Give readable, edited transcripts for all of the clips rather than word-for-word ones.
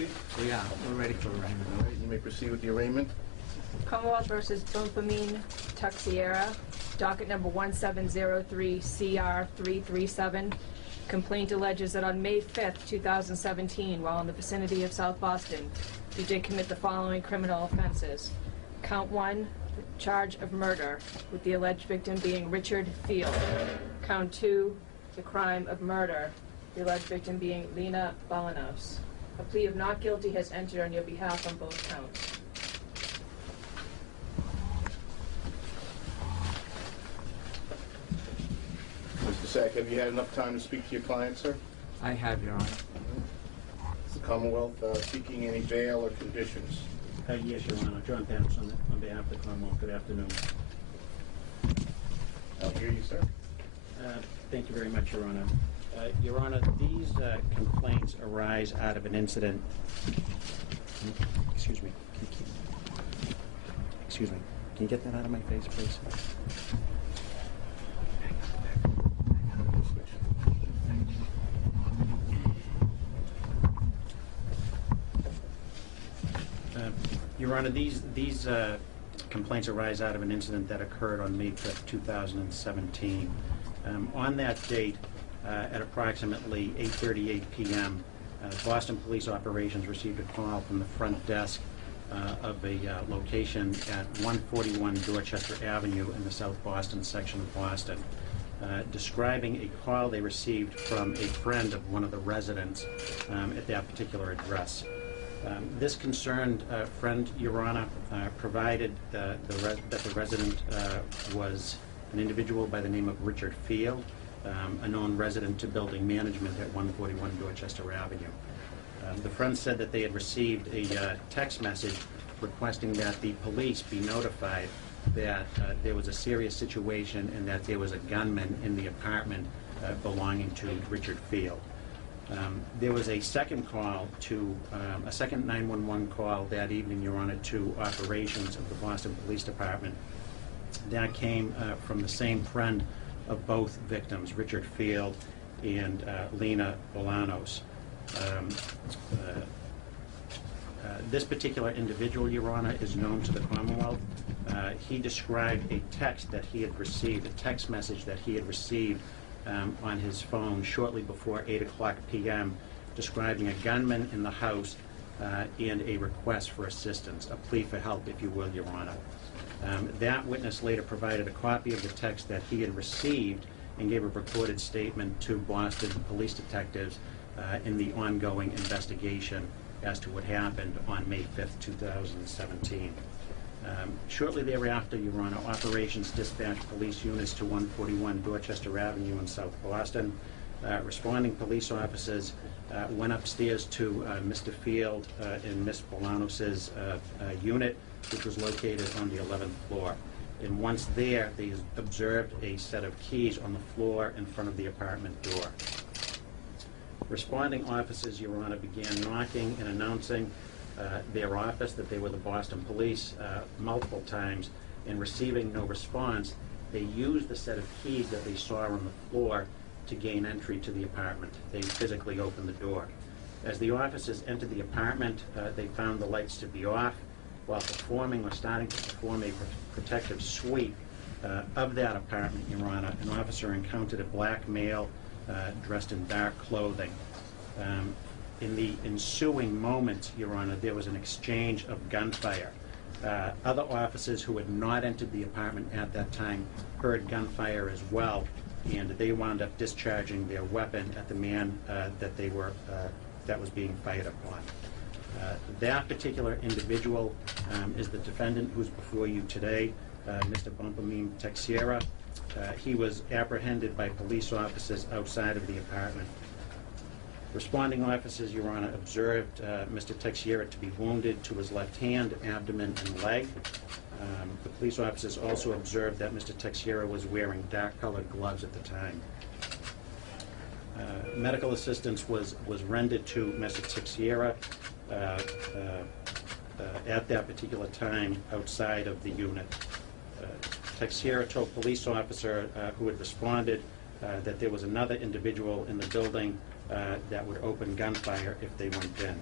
proceed? Yeah, we're ready for arraignment. All right, you may proceed with the arraignment. Commonwealth versus Bampumim Teixeira, docket number 1703 CR 337. Complaint alleges that on May 5th, 2017, while in the vicinity of South Boston, he did commit the following criminal offenses. Count 1, the charge of murder, with the alleged victim being Richard Field. Count 2, the crime of murder, the alleged victim being Lena Balanos. A plea of not guilty has entered on your behalf on both counts. Mr. Sack, have you had enough time to speak to your client, sir? I have, Your Honor. Is the Commonwealth seeking any bail or conditions? Yes, Your Honor. John Patterson on behalf of the Commonwealth. Good afternoon. I'll hear you, sir. Thank you very much, Your Honor. Your Honor, these complaints arise out of an incident. Excuse me. Excuse me. Can you get that out of my face, please? Your Honor, these complaints arise out of an incident that occurred on May 5th, 2017. On that date, at approximately 8:38 p.m., Boston Police Operations received a call from the front desk of a location at 141 Dorchester Avenue in the South Boston section of Boston, describing a call they received from a friend of one of the residents at that particular address. This concerned friend, Your Honor, provided that the resident was an individual by the name of Richard Field, a known resident to building management at 141 Dorchester Avenue. The friend said that they had received a text message requesting that the police be notified that there was a serious situation and that there was a gunman in the apartment belonging to Richard Field. There was a second call to, a second 911 call that evening, Your Honor, to operations of the Boston Police Department. That came from the same friend of both victims, Richard Field and Lena Balanos. This particular individual, Your Honor, is known to the Commonwealth. He described a text that he had received, a text message that he had received on his phone shortly before 8 o'clock p.m. describing a gunman in the house and a request for assistance, a plea for help, if you will, Your Honor. That witness later provided a copy of the text that he had received and gave a recorded statement to Boston police detectives in the ongoing investigation as to what happened on May 5th, 2017. Shortly thereafter, Your Honor, operations dispatched police units to 141 Dorchester Avenue in South Boston. Responding police officers went upstairs to Mr. Field and Ms. Balanos' unit, which was located on the 11th floor. And once there, they observed a set of keys on the floor in front of the apartment door. Responding officers, Your Honor, began knocking and announcing their office that they were the Boston Police multiple times, and receiving no response, they used the set of keys that they saw on the floor to gain entry to the apartment. They physically opened the door. As the officers entered the apartment, they found the lights to be off. While performing or starting to perform a protective sweep of that apartment, Your Honor, an officer encountered a black male dressed in dark clothing. In the ensuing moments, Your Honor, there was an exchange of gunfire. Other officers who had not entered the apartment at that time heard gunfire as well, and they wound up discharging their weapon at the man that was being fired upon. That particular individual is the defendant who's before you today, Mr. Bampumim Teixeira. He was apprehended by police officers outside of the apartment. Responding officers, Your Honor, observed Mr. Teixeira to be wounded to his left hand, abdomen, and leg. The police officers also observed that Mr. Teixeira was wearing dark-colored gloves at the time. Medical assistance was rendered to Mr. Teixeira at that particular time outside of the unit. Teixeira told a police officer who had responded that there was another individual in the building that would open gunfire if they went in.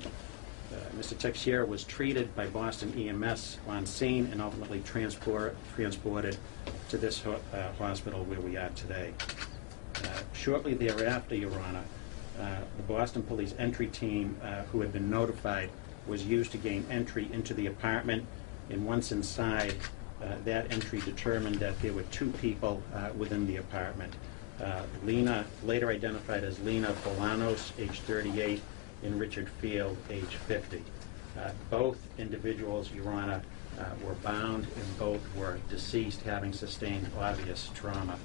Teixeira was treated by Boston EMS on scene and ultimately transported to this hospital where we are today. Shortly thereafter, Your Honor, the Boston Police entry team, who had been notified, was used to gain entry into the apartment, and once inside, that entry determined that there were two people within the apartment. Lena, later identified as Lena Bolanos, age 38, and Richard Field, age 50. Both individuals, Your Honor, were bound and both were deceased, having sustained obvious trauma.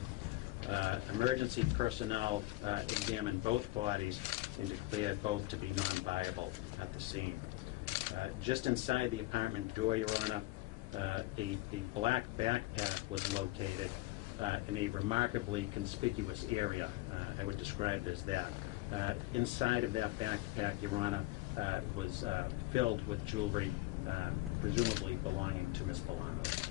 Emergency personnel examined both bodies and declared both to be non-viable at the scene. Just inside the apartment door, Your Honor, a black backpack was located in a remarkably conspicuous area. I would describe it as that. Inside of that backpack, Your Honor, was filled with jewelry, presumably belonging to Ms. Bolanos.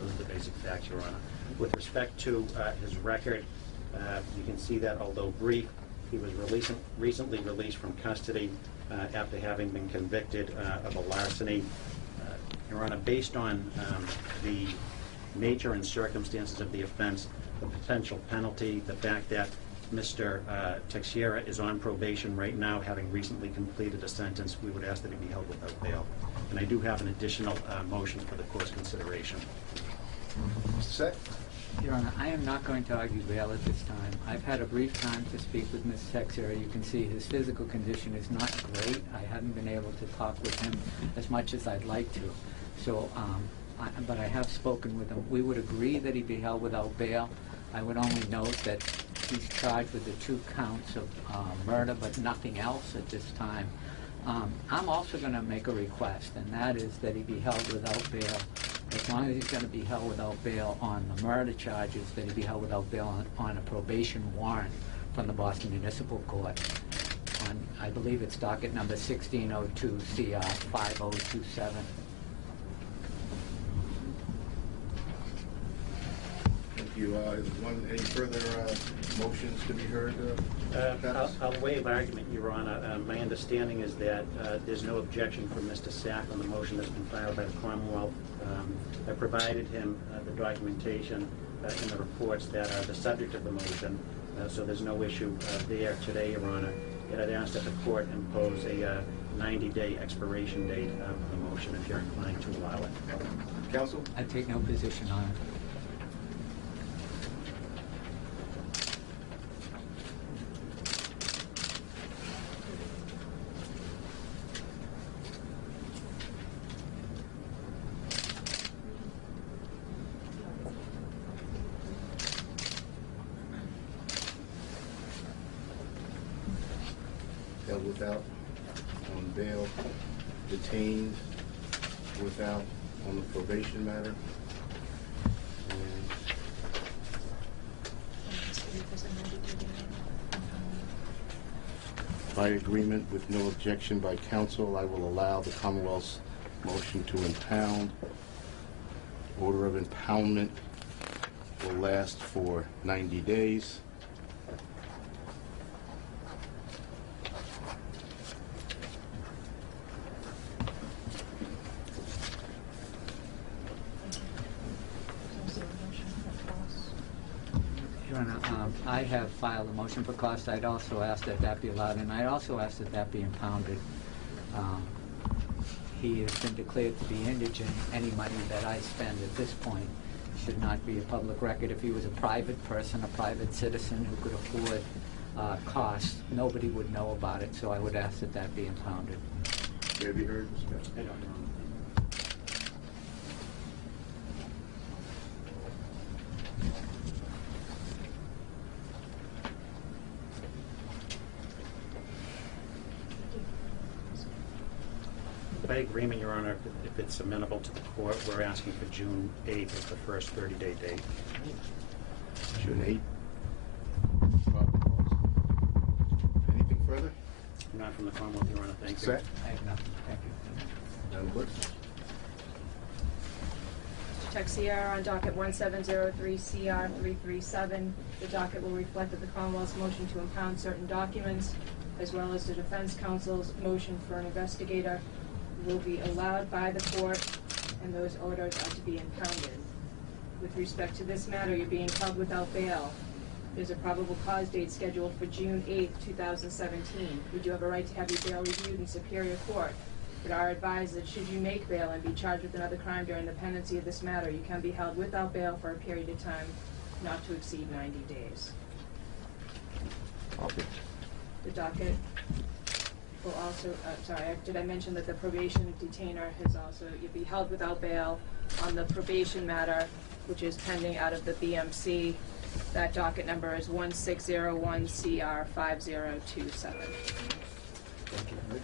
Those are the basic facts, Your Honor. With respect to his record, you can see that, although brief, he was recently released from custody after having been convicted of a larceny. Your Honor, based on the nature and circumstances of the offense, the potential penalty, the fact that Mr. Teixeira is on probation right now, having recently completed a sentence, we would ask that he be held without bail. And I do have an additional motion for the court's consideration. Mr. Sec? Your Honor, I am not going to argue bail at this time. I've had a brief time to speak with Mr. Teixeira. You can see his physical condition is not great. I haven't been able to talk with him as much as I'd like to. So, but I have spoken with him. We would agree that he be held without bail. I would only note that he's charged with the 2 counts of murder, but nothing else at this time. I'm also going to make a request, and that is that he be held without bail. As long as he's going to be held without bail on the murder charges, that he be held without bail on a probation warrant from the Boston Municipal Court. On, I believe it's docket number 1602 CR 5027. Thank you. Any further motions to be heard? I'll waive argument, Your Honor. My understanding is that there's no objection from Mr. Sack on the motion that's been filed by the Commonwealth. I provided him the documentation and the reports that are the subject of the motion, so there's no issue there today, Your Honor. And I'd ask that the court impose a 90-day expiration date of the motion if you're inclined to allow it. Counsel? I take no position on it. Held without on bail, detained without on the probation matter. By agreement with no objection by counsel, I will allow the Commonwealth's motion to impound. Order of impoundment will last for 90 days. Your Honor, I have filed a motion for cost. I'd also ask that that be allowed, and I'd also ask that that be impounded. He has been declared to be indigent. Any money that I spend at this point should not be a public record. If he was a private person, a private citizen who could afford costs, nobody would know about it, so I would ask that that be impounded. Have you heard, Mr. I don't know. By agreement, Your Honor, if it's amenable to the court, we're asking for June 8th as the first 30-day date. June 8th. Anything further? Not from the Commonwealth, Your Honor. Thank you. Set? I have nothing. Thank you. Madam Clerk? Mr. Teixeira on docket 1703 CR 337. The docket will reflect that the Commonwealth's motion to impound certain documents, as well as the defense counsel's motion for an investigator, will be allowed by the court, and those orders are to be impounded. With respect to this matter, you're being held without bail. There's a probable cause date scheduled for June 8th, 2017. You do have a right to have your bail reviewed in Superior Court, but are advised that should you make bail and be charged with another crime during the pendency of this matter, you can be held without bail for a period of time not to exceed 90 days. Okay. The docket will also, did I mention that the probation detainer has also, you'll be held without bail on the probation matter, which is pending out of the BMC. That docket number is 1601CR5027.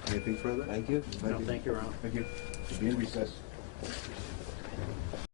Anything further? Thank you. No, thank you, Ron. Thank you. We'll be in recess.